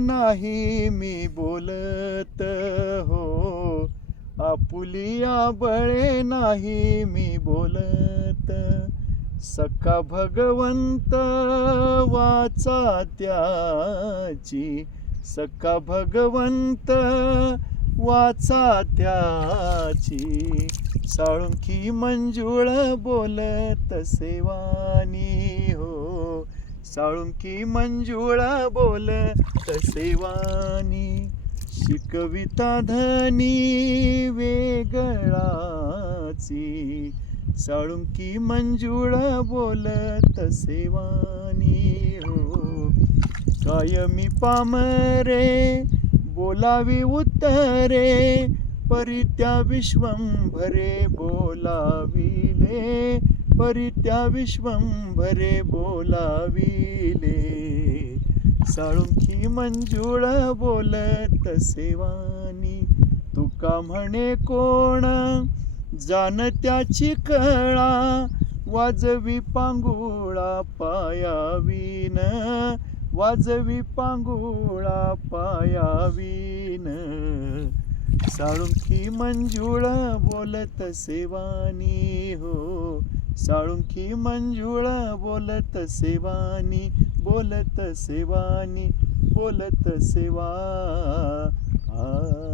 नाही मी बोलत हो. आपुलिया बळे नाही मी बोलत. सखा भगवंत वाचा त्याची. सखा भगवंत वाचा त्याची. साळुंखी मंजुळ बोलत सेवानी हो. साळुंकी मंजुळा बोल. बोलत वाणी शिकविता धनी वेगळाची. साळुंकी मंजुळ बोलत वाणी हो. कायमी पामरे बोलावी उत्तरे. परित्या विश्वंभरे बोलाविले परित्या विश्वंभरे बोलाविले। साळुंखी मंजुळ बोलत सेवानी तुका म्हणे कोण? जाण त्याची कळा वाजवी पांगुळा पायावीन वाजवी पांगुळा पायावीन। साळुंखी मंजुळा बोलत सेवानी हो. साळुंखी मंजुळा बोलत सेवानी बोलत सेवानी बोलत सेवा. आ.